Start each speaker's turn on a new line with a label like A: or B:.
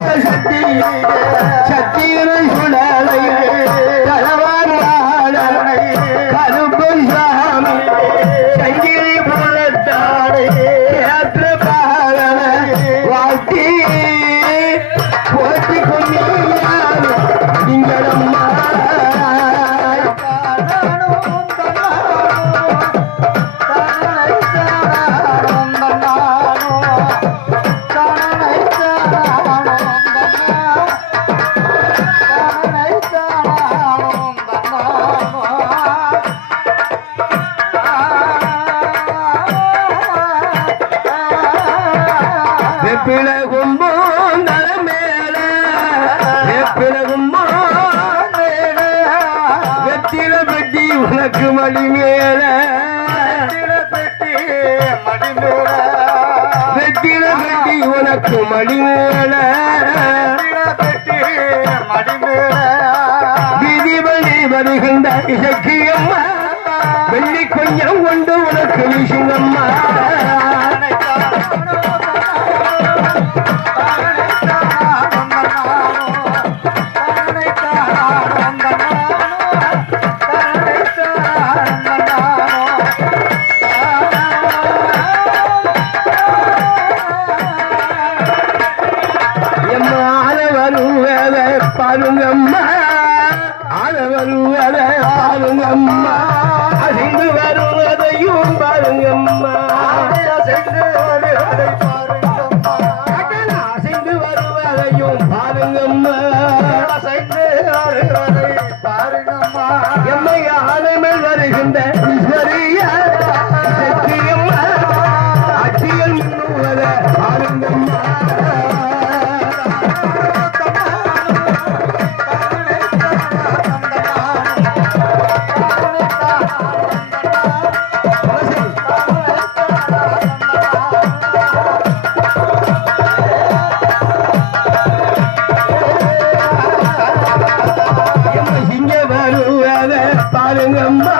A: சக்தி சக்தியின் சுடலை தலவான் வாழலை கருப்பு சாமி சங்கிலி புலத்தாடை ஏற்ற பாலனை வாழ்த்தி. வெப்பில மேல. வெப்பில வெத்தில பெட்டி உனக்கு மடி மேல. பெட்டி மடி மேல. வெத்தில பெட்டி உனக்கு மடி மேல. பெட்டி மடி மேல. வருகின்ற இசக்கியம்மா வெள்ளி கொஞ்சம் கொண்டு உனக்கு வீசுங்கம்மா வருங்கம்மா. பாருங்கம்மா வருவதை வருவத பாருங்கம்மா அசிந்து வருவதையும் பாருங்கம்மா அசைந்து வருவதை பாருங்கம்மா